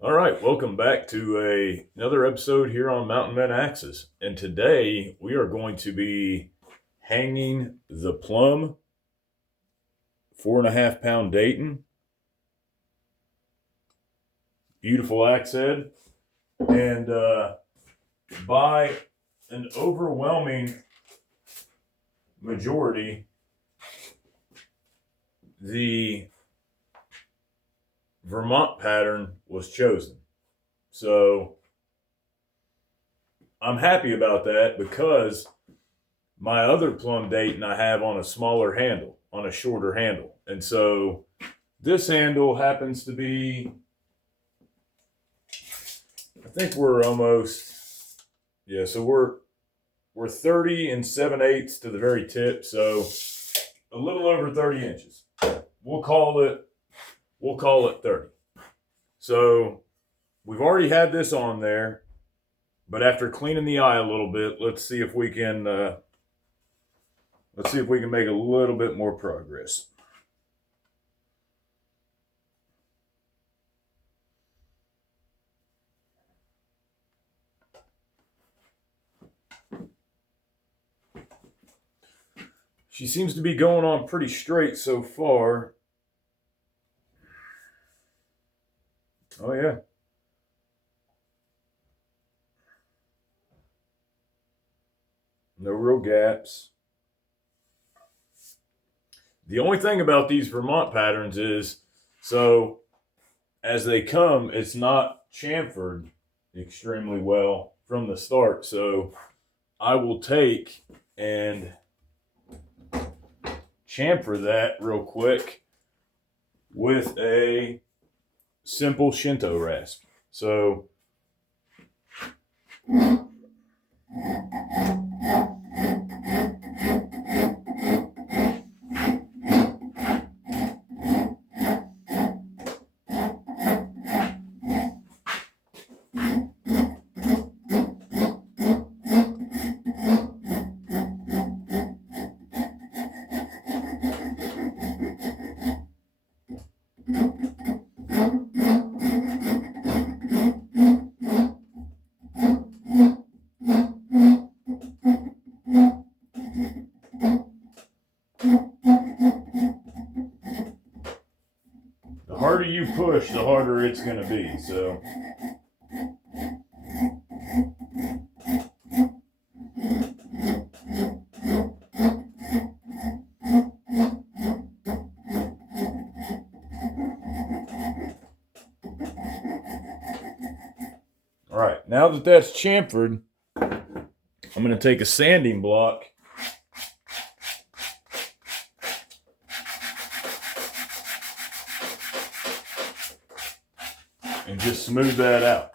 All right, welcome back to another episode here on Mountain Men Axes. And today we are going to be hanging the Plumb 4.5 pound Dayton. Beautiful axe head. And by an overwhelming majority, the Vermont pattern was chosen. So I'm happy about that because my other Plumb Dayton I have on a smaller handle, on a shorter handle. And so this handle happens to be, I think we're almost, so we're 30 and 7/8 to the very tip. So a little over 30 inches. We'll call it 30. So we've already had this on there, but after cleaning the eye a little bit, let's see if we can make a little bit more progress. She seems to be going on pretty straight so far. Oh yeah. No real gaps. The only thing about these Vermont patterns is, so as they come, it's not chamfered extremely well from the start. So I will take and chamfer that real quick with a simple Shinto rasp. So the harder you push, the harder it's going to be. So all right, now that that's chamfered, I'm going to take a sanding block and just smooth that out.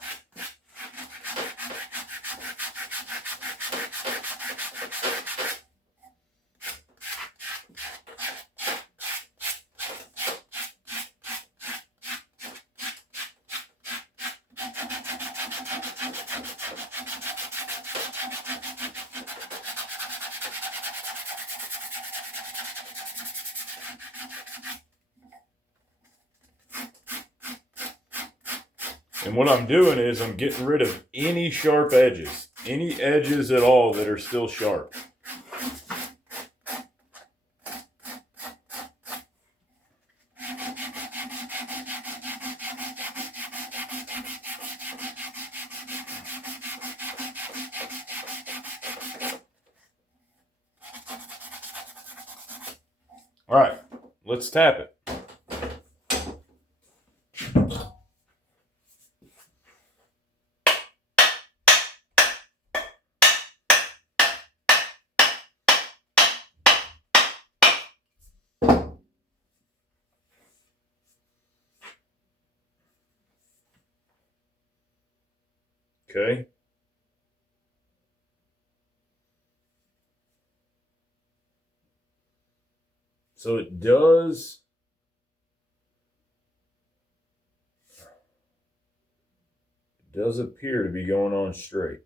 And what I'm doing is I'm getting rid of any sharp edges, any edges at all that are still sharp. All right, let's tap it. Okay. So it does appear to be going on straight.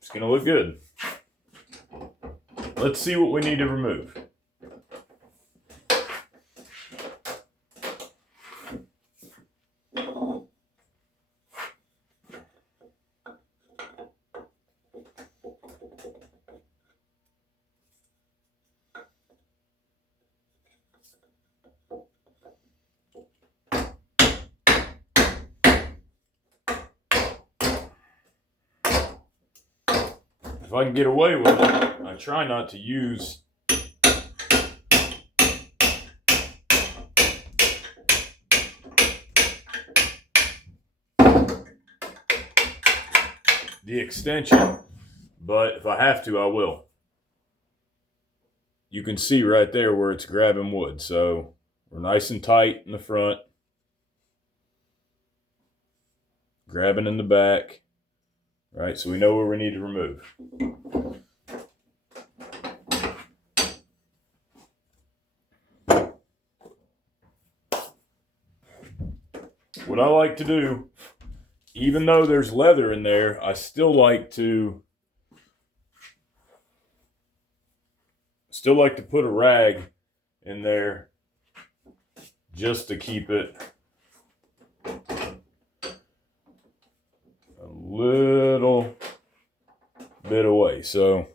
It's going to look good. let's see what we need to remove. If I can get away with it, I try not to use the extension, but if I have to, I will. You can see right there where it's grabbing wood, so we're nice and tight in the front, grabbing in the back, right? So we know where we need to remove. What I like to do, even though there's leather in there, I still like to put a rag in there just to keep it a little bit away. So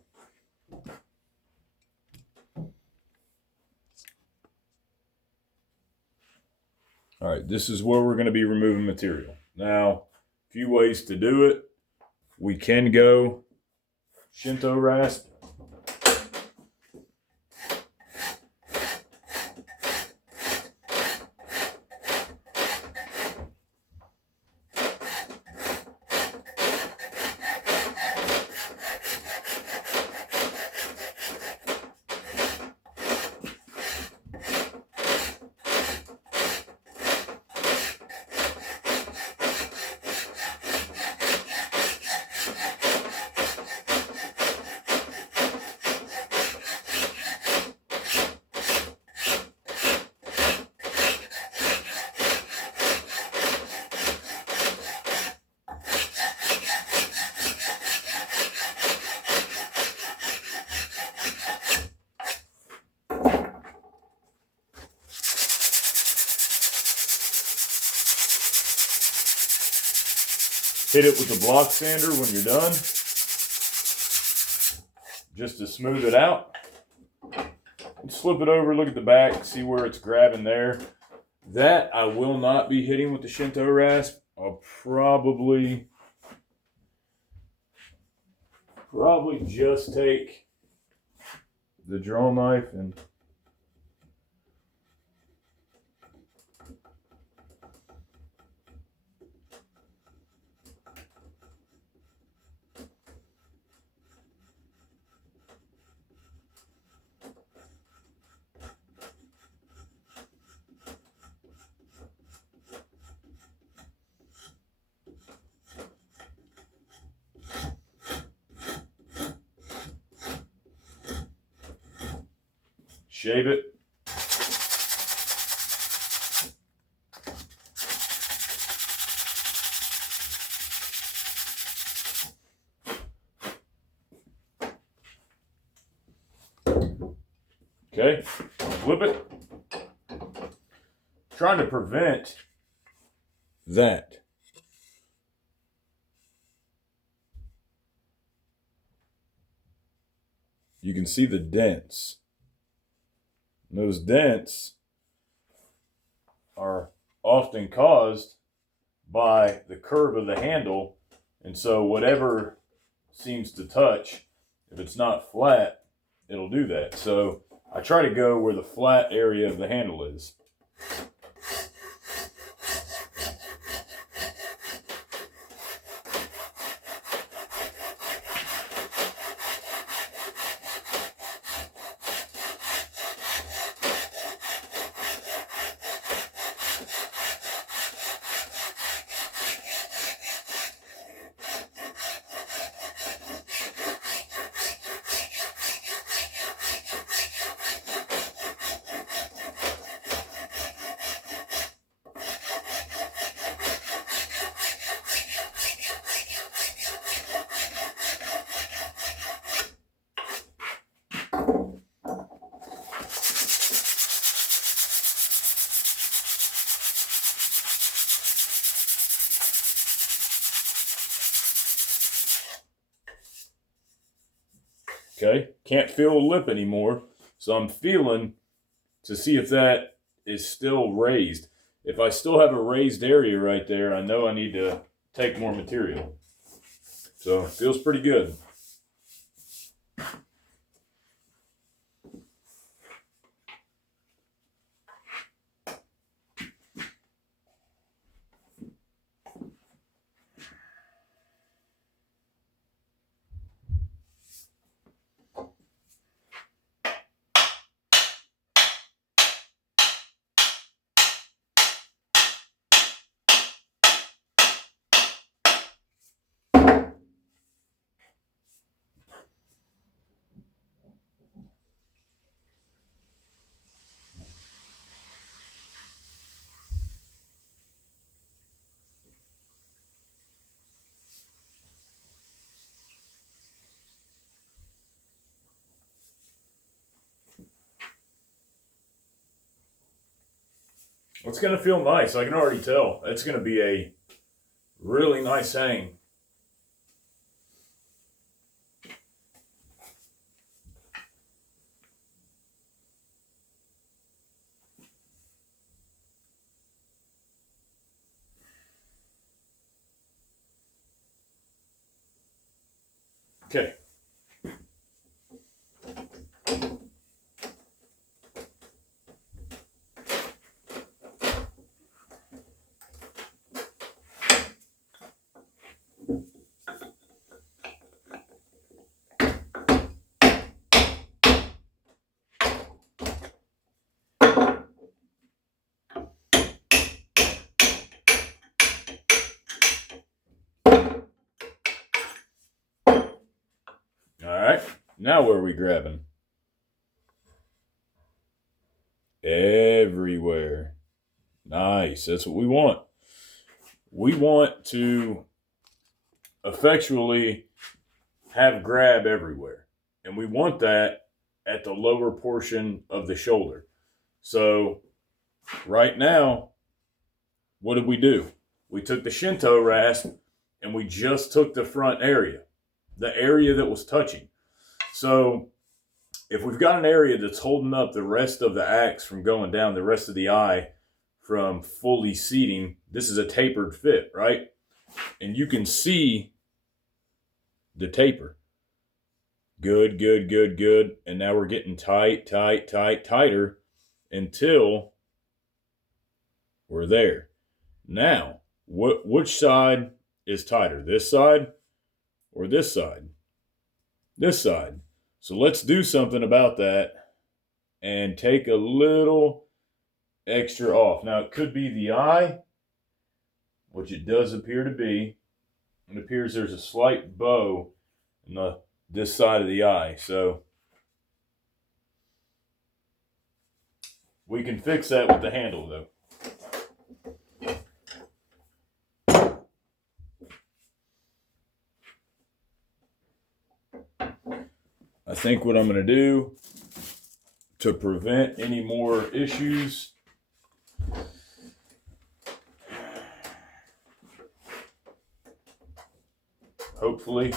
all right, this is where we're going to be removing material. Now, a few ways to do it. We can go Shinto rasp. Hit it with the block sander when you're done, just to smooth it out. And slip it over, look at the back, see where it's grabbing there. That I will not be hitting with the Shinto rasp. I'll probably just take the draw knife and shave it. Okay, flip it. Trying to prevent that. You can see the dents. And those dents are often caused by the curve of the handle, and so whatever seems to touch, if it's not flat, it'll do that. So I try to go where the flat area of the handle is. Okay, can't feel a lip anymore, so I'm feeling to see if that is still raised. If I still have a raised area right there, I know I need to take more material. So it feels pretty good. It's going to feel nice. I can already tell. It's going to be a really nice hang. Okay. All right. Now where are we grabbing? Everywhere. Nice. That's what we want. We want to effectually have grab everywhere. And we want that at the lower portion of the shoulder. So right now, what did we do? We took the Shinto rasp and we just took the front area, the area that was touching. So if we've got an area that's holding up the rest of the axe from going down, the rest of the eye from fully seating, this is a tapered fit, right? And you can see the taper. Good, good, good, good. And now we're getting tight, tight, tight, tighter until we're there. Now, which side is tighter? This side or this side? This side. So let's do something about that and take a little extra off. Now, it could be the eye, which it does appear to be. It appears there's a slight bow in this side of the eye. So we can fix that with the handle, though. I think what I'm going to do to prevent any more issues, hopefully,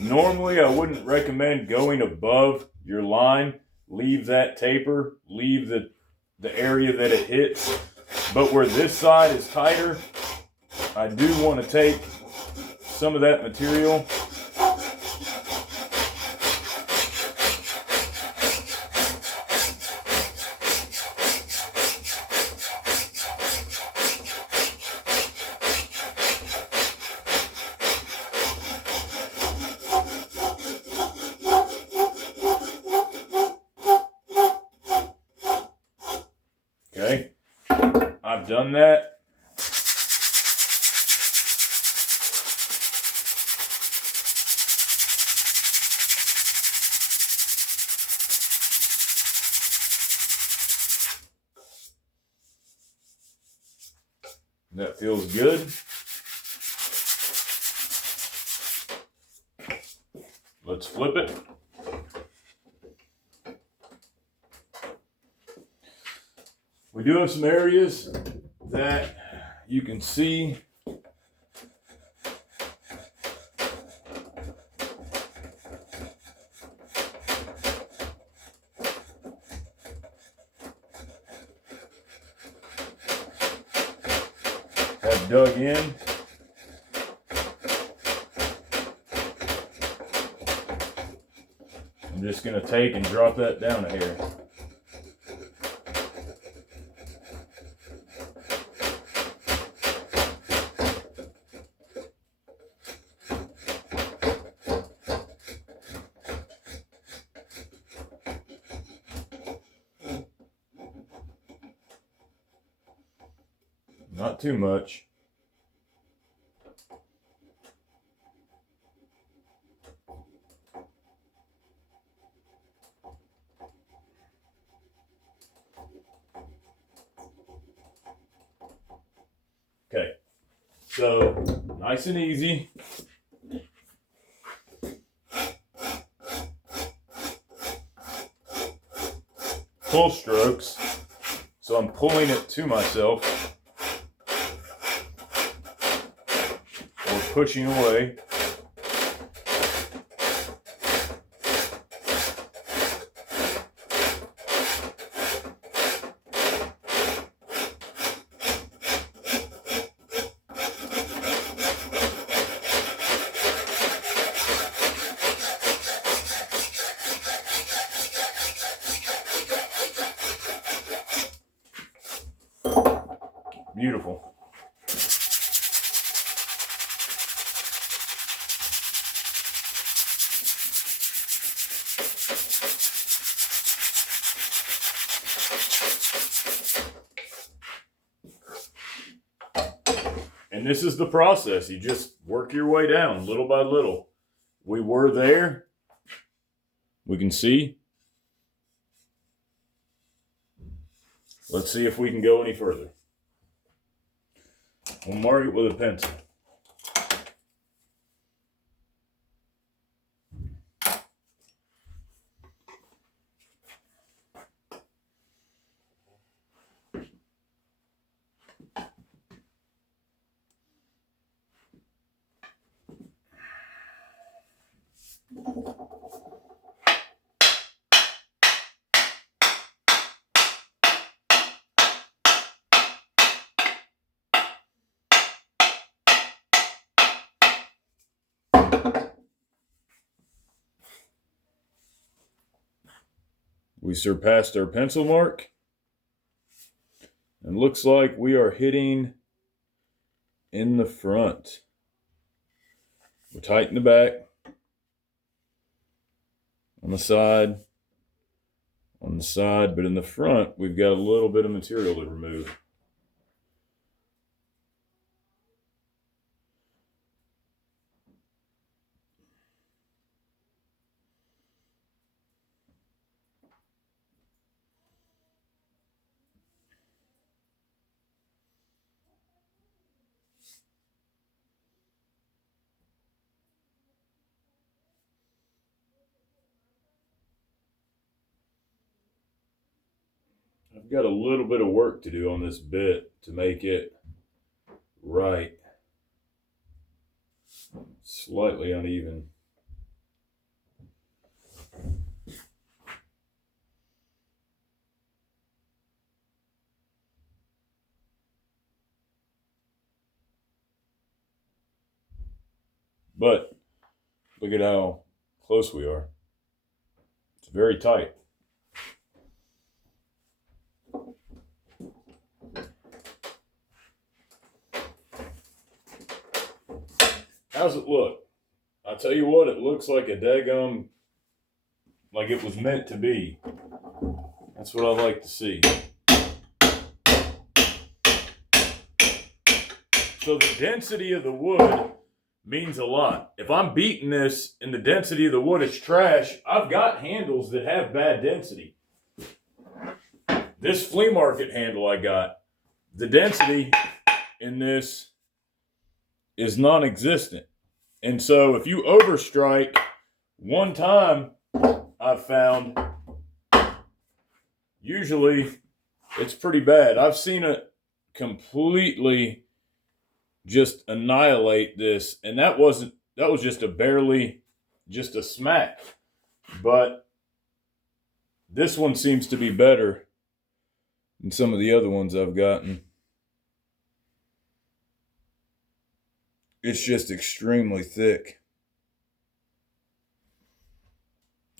normally, I wouldn't recommend going above your line. Leave that taper, leave the area that it hits. But where this side is tighter, I do want to take some of that material . Okay, I've done that. That feels good. Let's flip it. We do have some areas that you can see have dug in. I'm just going to take and drop that down a hair. Not too much. Okay, so nice and easy. Pull strokes. So I'm pulling it to myself or pushing away. Beautiful. And this is the process. You just work your way down little by little. We were there. We can see. Let's see if we can go any further. We'll mark it with a pencil. We surpassed our pencil mark. And looks like we are hitting in the front. We'll tighten the back. On the side, but in the front, we've got a little bit of material to remove. I've got a little bit of work to do on this bit to make it right. Slightly uneven. But look at how close we are. It's very tight. How's it look? I'll tell you what, it looks like a daggum, like it was meant to be. That's what I like to see. So the density of the wood means a lot. If I'm beating this and the density of the wood is trash, I've got handles that have bad density. This flea market handle I got, the density in this is non-existent. And so if you overstrike one time, I've found usually it's pretty bad. I've seen it completely just annihilate this, and that was just just a smack. But this one seems to be better than some of the other ones I've gotten. It's just extremely thick.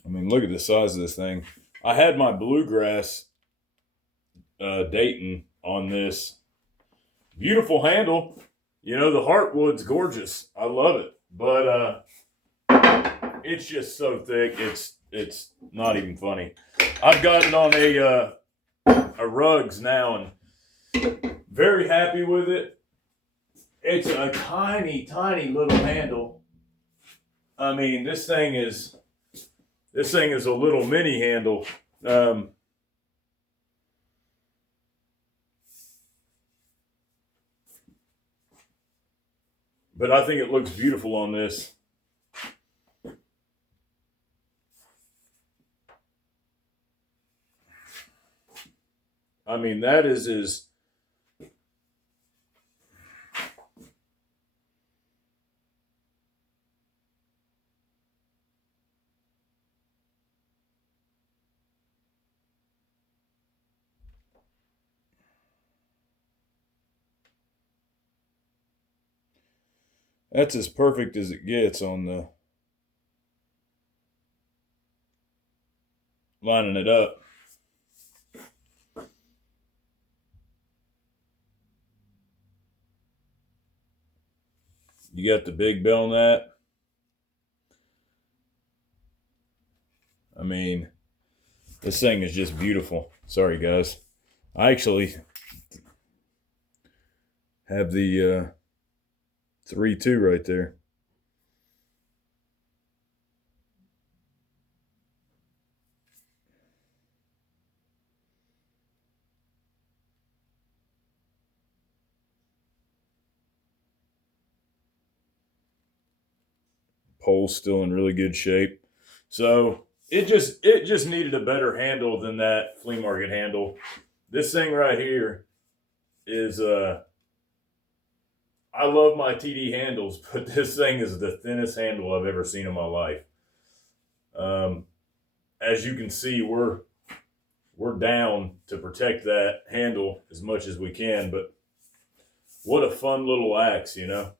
I mean, look at the size of this thing. I had my bluegrass Dayton on this. Beautiful handle. You know, the heartwood's gorgeous. I love it. But it's just so thick, it's not even funny. I've got it on a rugs now and very happy with it. It's a tiny, tiny little handle. I mean, this thing is a little mini handle. But I think it looks beautiful on this. I mean, that is that's as perfect as it gets on the lining it up. You got the big bell on that. I mean, this thing is just beautiful. Sorry, guys. I actually have the 3-2 right there. Pole's still in really good shape. So it just needed a better handle than that flea market handle. This thing right here is I love my TD handles, but this thing is the thinnest handle I've ever seen in my life. As you can see, we're down to protect that handle as much as we can, but what a fun little axe, you know?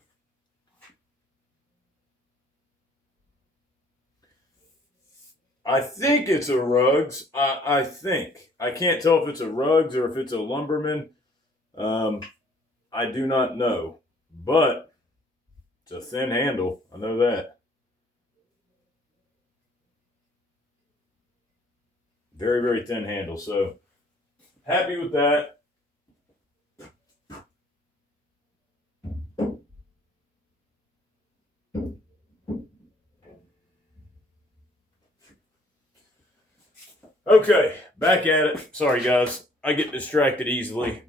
I think it's a Rugs. I think. I can't tell if it's a Rugs or if it's a Lumberman. I do not know. But it's a thin handle. I know that. Very, very thin handle. So, happy with that. Okay, back at it. Sorry, guys. I get distracted easily.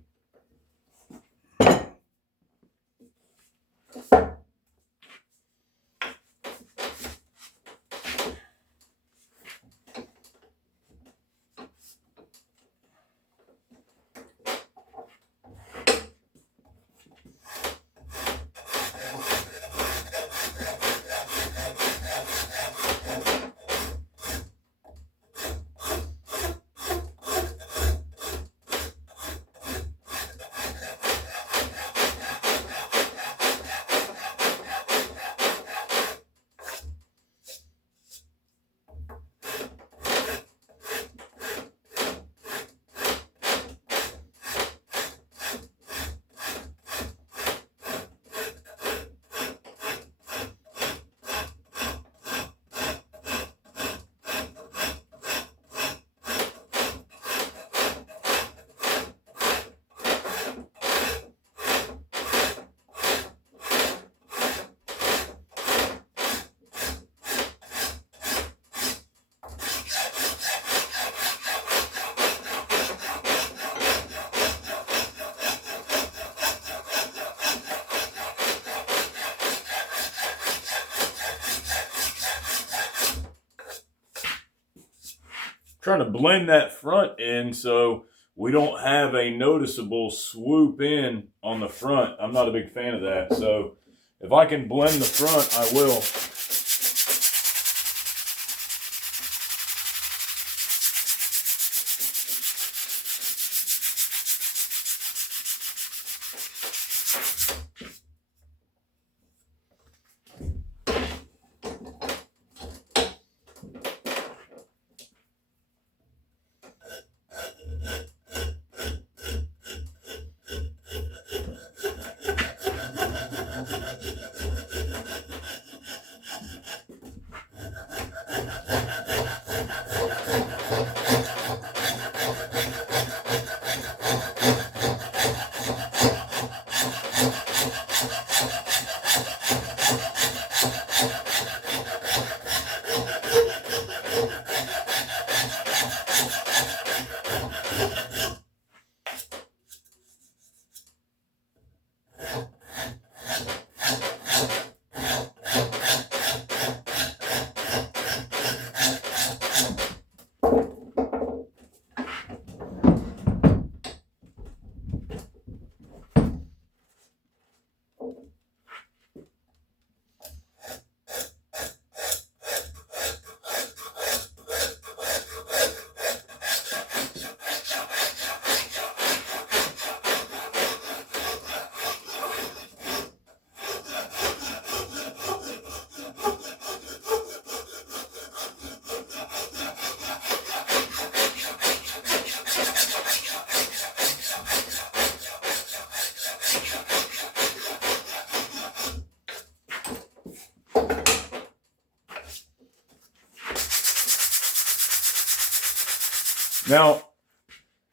trying to blend that front in so we don't have a noticeable swoop in on the front. I'm not a big fan of that. So if I can blend the front, I will.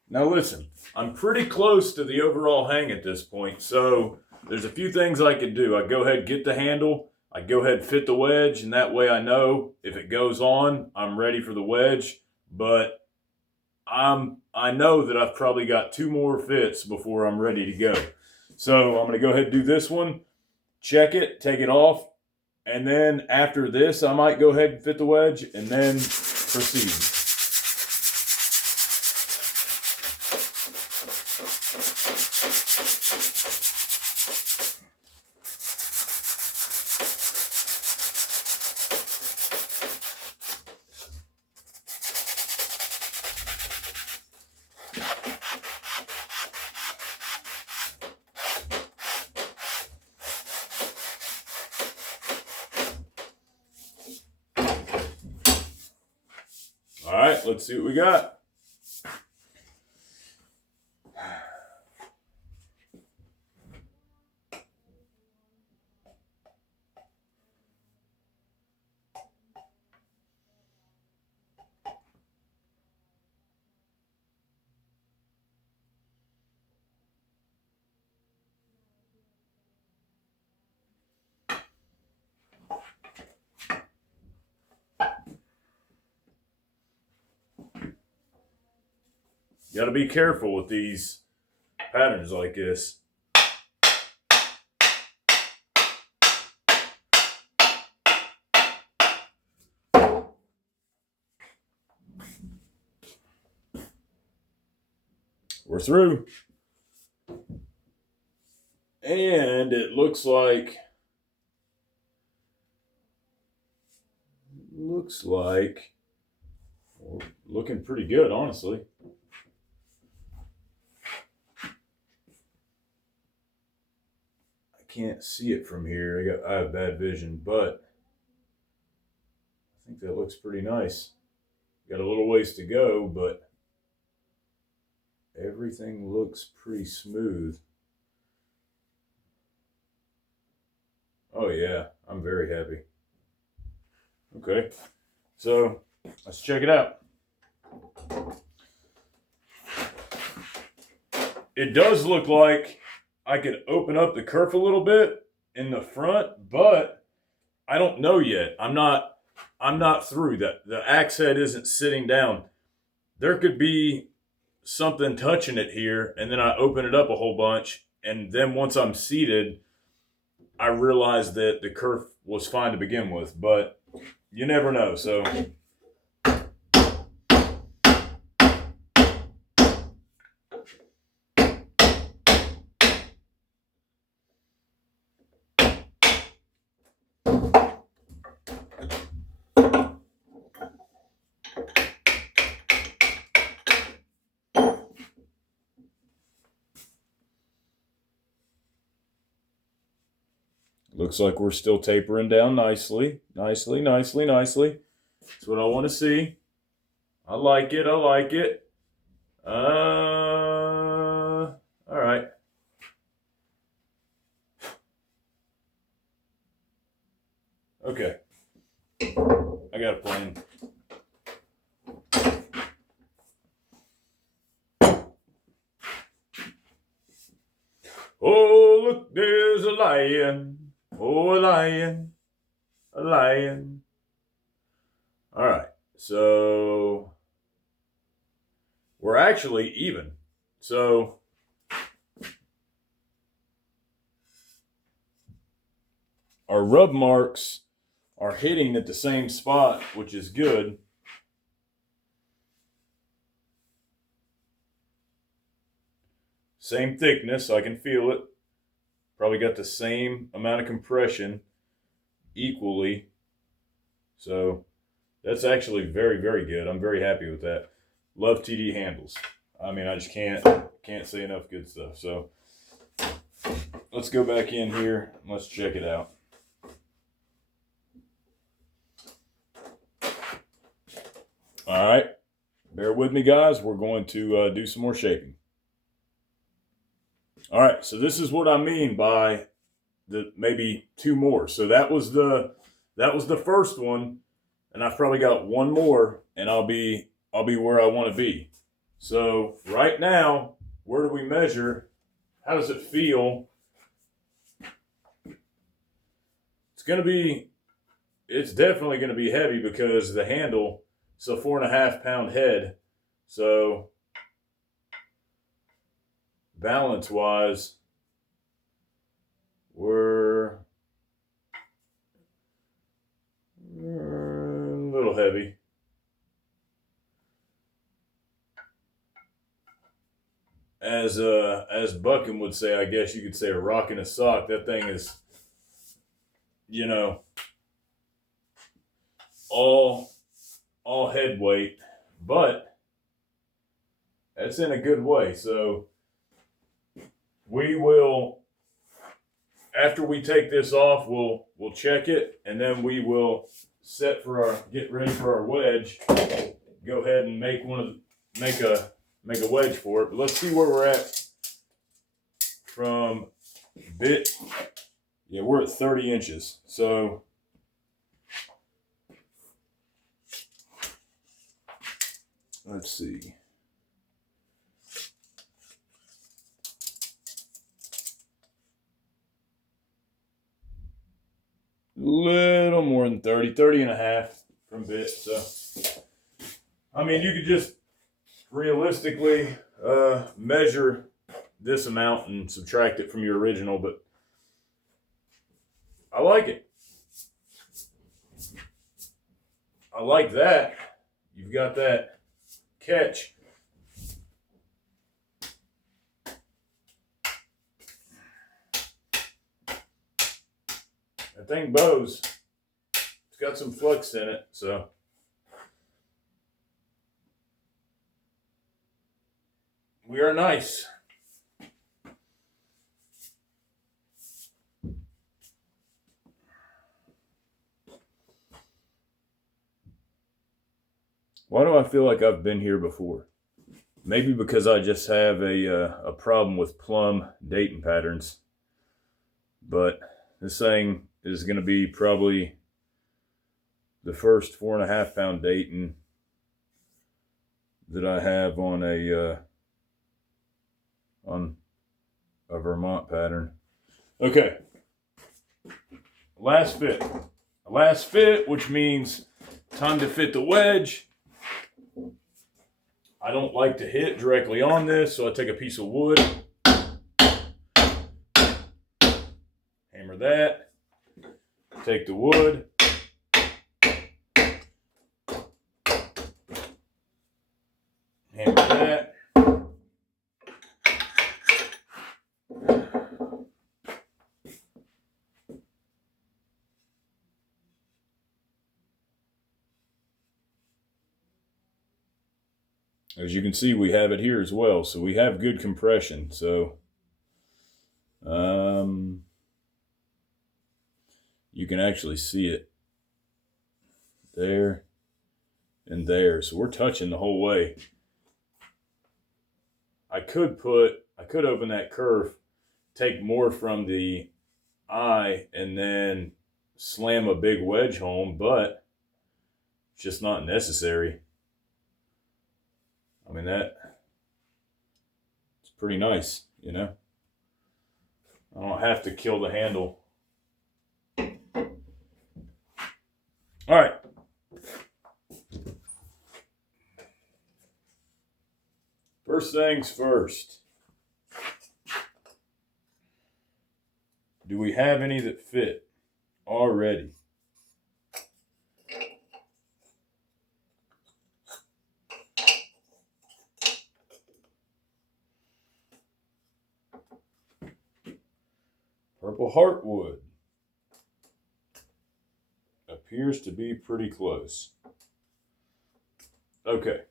Now listen, I'm pretty close to the overall hang at this point, so there's a few things I could do. I go ahead and get the handle, I go ahead and fit the wedge, and that way I know if it goes on, I'm ready for the wedge, but I know that I've probably got 2 more fits before I'm ready to go. So I'm going to go ahead and do this one, check it, take it off, and then after this, I might go ahead and fit the wedge and then proceed. All right, let's see what we got. You got to be careful with these patterns like this. We're through. And it looks like looking pretty good, honestly. I can't see it from here. I have bad vision, but I think that looks pretty nice. Got a little ways to go, but everything looks pretty smooth. Oh yeah, I'm very happy. Okay, so let's check it out. It does look like I could open up the kerf a little bit in the front, but I don't know yet. I'm not through that. The axe head isn't sitting down. There could be something touching it here, and then I open it up a whole bunch, and then once I'm seated, I realize that the kerf was fine to begin with, but you never know. So Looks like we're still tapering down nicely. Nicely. That's what I want to see. I like it. All right. Okay. I got a plan. Oh, look, there's a lion. Oh, a lion. A lion. All right. So we're actually even. So our rub marks are hitting at the same spot, which is good. Same thickness, I can feel it. Probably got the same amount of compression equally. So that's actually very, very good. I'm very happy with that. Love TD handles. I mean, I just can't say enough good stuff. So let's go back in here. Let's check it out. All right. Bear with me, guys. We're going to do some more shaping. All right. So this is what I mean by the maybe two more. So that was the first one, and I've probably got one more, and I'll be where I want to be. So right now, where do we measure? How does it feel? It's definitely going to be heavy because the handle, it's a 4.5 pound head. So balance wise, we're a little heavy. As Buckham would say, I guess you could say a rock in a sock. That thing is, all head weight, but that's in a good way. So we will, after we take this off, we'll check it, and then we will get ready for our wedge. Go ahead and make a wedge for it. But let's see where we're at from bit. Yeah, we're at 30 inches. So let's see. Little more than 30 and a half from bit. So, I mean, you could just realistically measure this amount and subtract it from your original, but I like it. I like that. You've got that catch. That thing bows. It's got some flex in it, so. We are nice. Why do I feel like I've been here before? Maybe because I just have a problem with Plumb Dayton patterns. But this thing is going to be probably the first 4.5 pound Dayton that I have on a Vermont pattern. Okay. Last fit, which means time to fit the wedge. I don't like to hit directly on this, so I take a piece of wood, hammer that, take the wood, hammer that. As you can see, we have it here as well, so we have good compression. So, you can actually see it there and there. So we're touching the whole way. I could open that kerf, take more from the eye, and then slam a big wedge home, but it's just not necessary. I mean, it's pretty nice, you know? I don't have to kill the handle. All right. First things first. Do we have any that fit already? Purple Heartwood appears to be pretty close. Okay.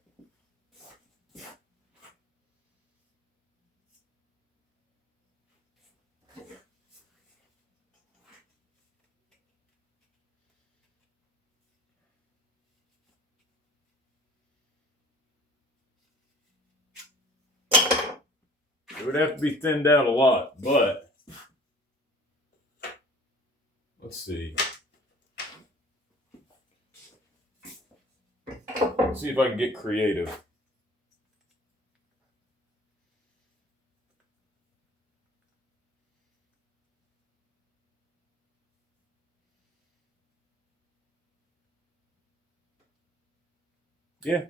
It would have to be thinned out a lot, but let's see. Let's see if I can get creative. Yeah.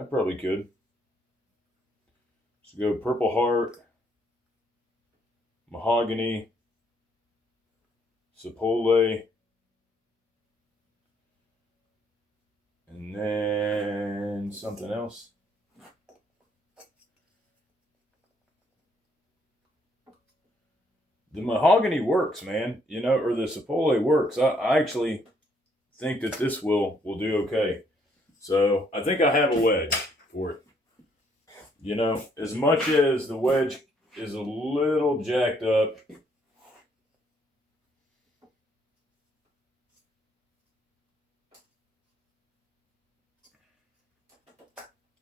I probably could. So go Purple Heart, Mahogany, Sapole, and then something else. The Mahogany works, man. You know, or the Sapole works. I actually think that this will do okay. So I think I have a wedge for it. You know, as much as the wedge is a little jacked up,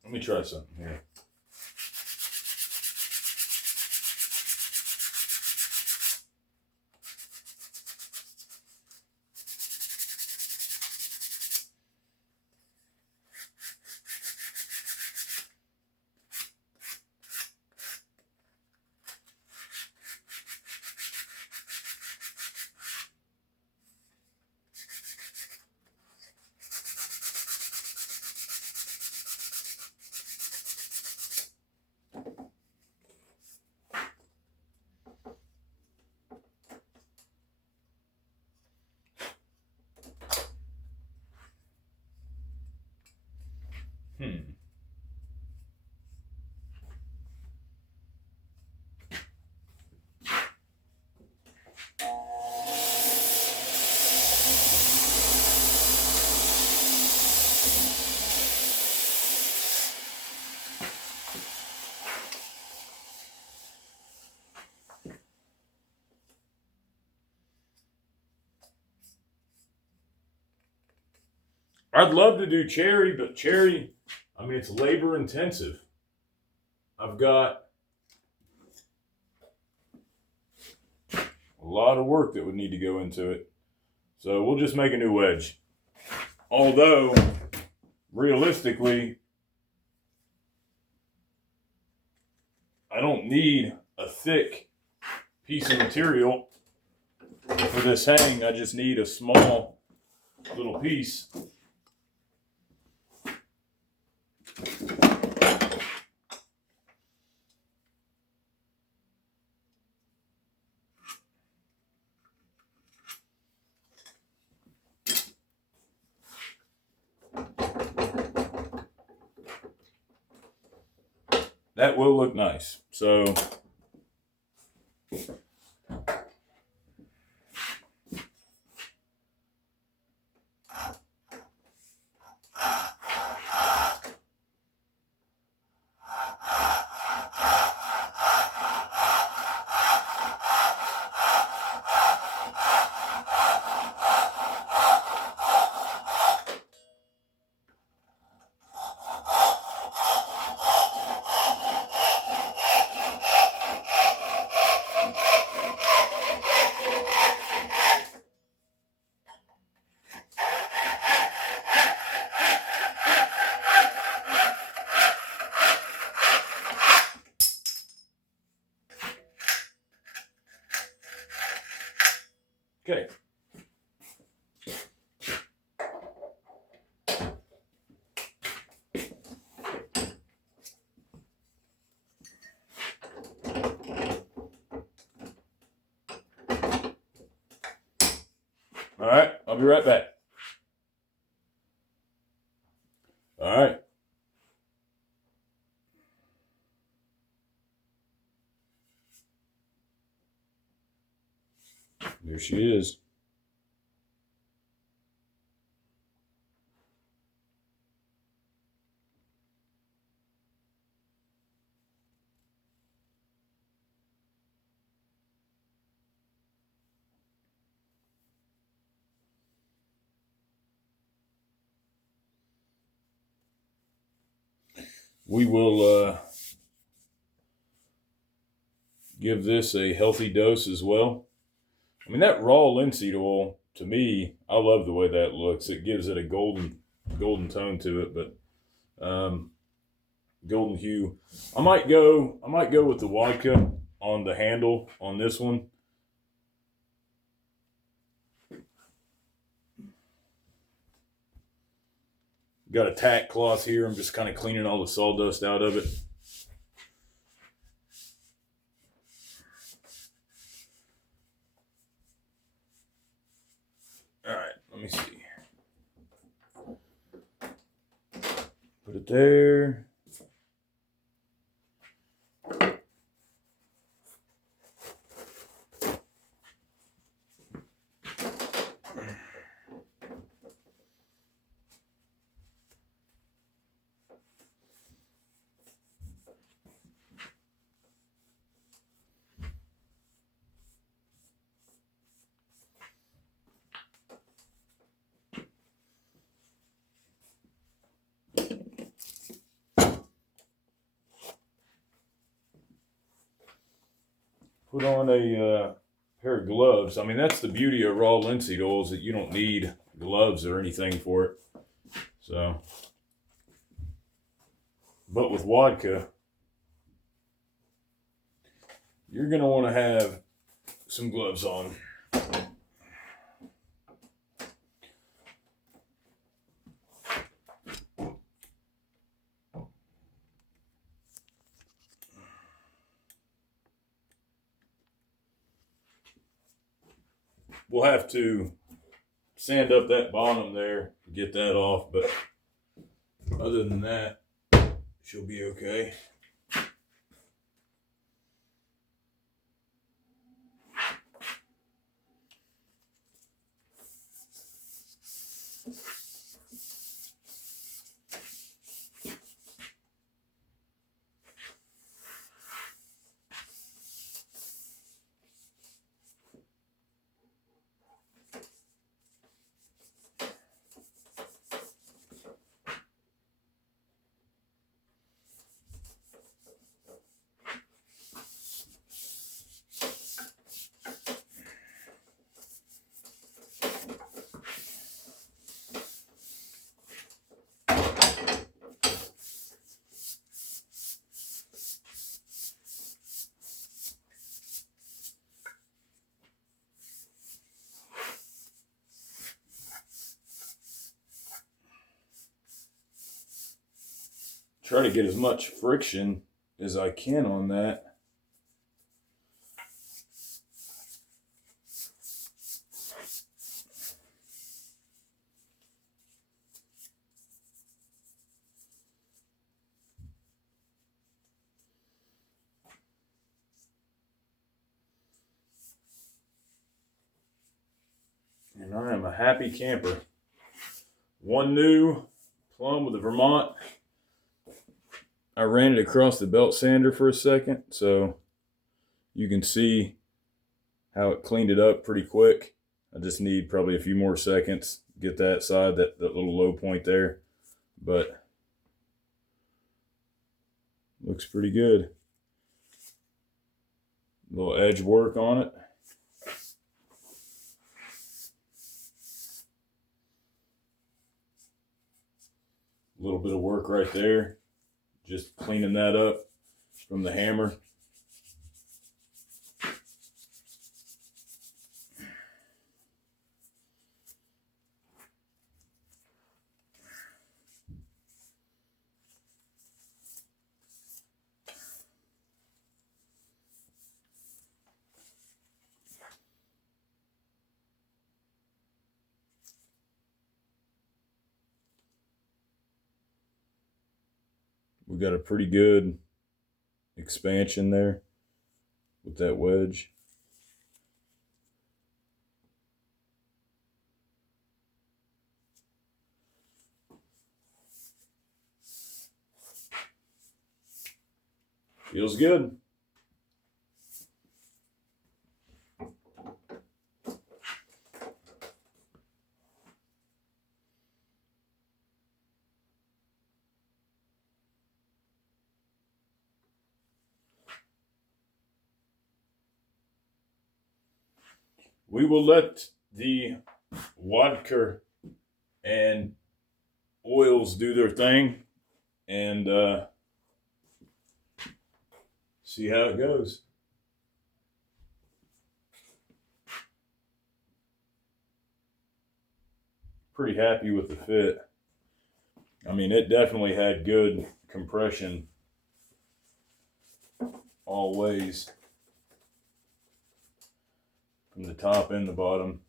let me try something here. I'd love to do cherry, but cherry, I mean, it's labor intensive. I've got a lot of work that would need to go into it. So we'll just make a new wedge. Although, realistically, I don't need a thick piece of material for this hang. I just need a small little piece. That will look nice. So Okay. All right, I'll be right back. All right. There she is. We will give this a healthy dose as well. I mean, that raw linseed oil, to me, I love the way that looks. It gives it a golden tone to it, but golden hue. I might go with the vodka on the handle on this one. Got a tack cloth here. I'm just kind of cleaning all the sawdust out of it. All right, let me see. Put it there. Put on a pair of gloves. I mean, that's the beauty of raw linseed oils, that you don't need gloves or anything for it. So, but with vodka, you're going to want to have some gloves on. We'll have to sand up that bottom there to get that off, but other than that, she'll be okay. Try to get as much friction as I can on that. And I am a happy camper. One new Plumb with the Vermont. I ran it across the belt sander for a second, so you can see how it cleaned it up pretty quick. I just need probably a few more seconds to get that side, that little low point there, but looks pretty good. A little edge work on it. A little bit of work right there. Just cleaning that up from the hammer. We got a pretty good expansion there with that wedge. Feels good. We will let the vodka and oils do their thing and see how it goes. Pretty happy with the fit. I mean, it definitely had good compression all ways, from the top and the bottom.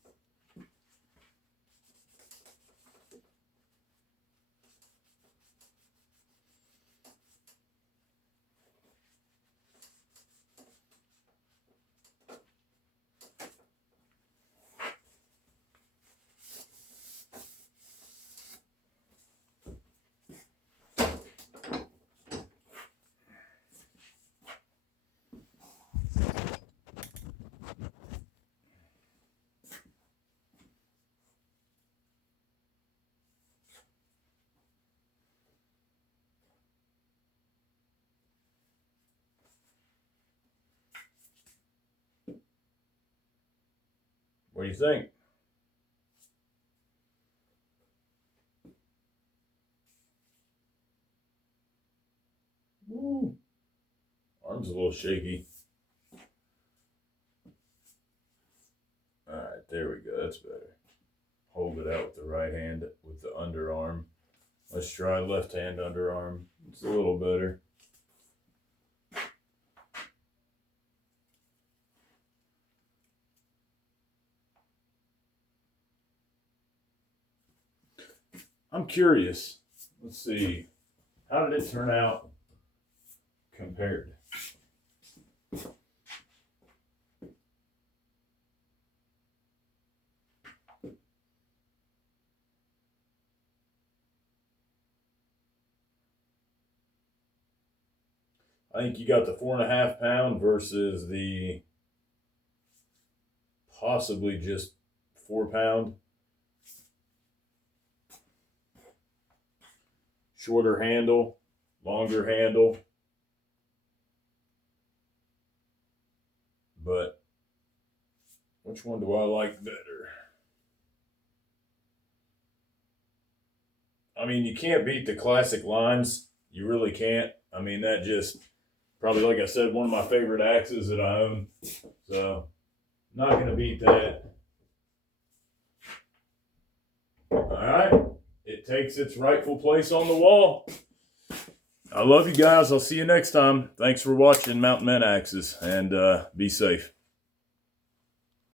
What do you think? Woo. Arm's a little shaky. All right, there we go. That's better. Hold it out with the right hand with the underarm. Let's try left hand underarm. It's a little better. I'm curious. Let's see. How did it turn out compared? I think you got the 4.5 pound versus the possibly just 4 pound. Shorter handle, longer handle. But which one do I like better? I mean, you can't beat the classic lines. You really can't. I mean, that just probably, like I said, one of my favorite axes that I own. So, not going to beat that. All right. It takes its rightful place on the wall. I love you guys. I'll see you next time. Thanks for watching Mountain Men Axes, and be safe.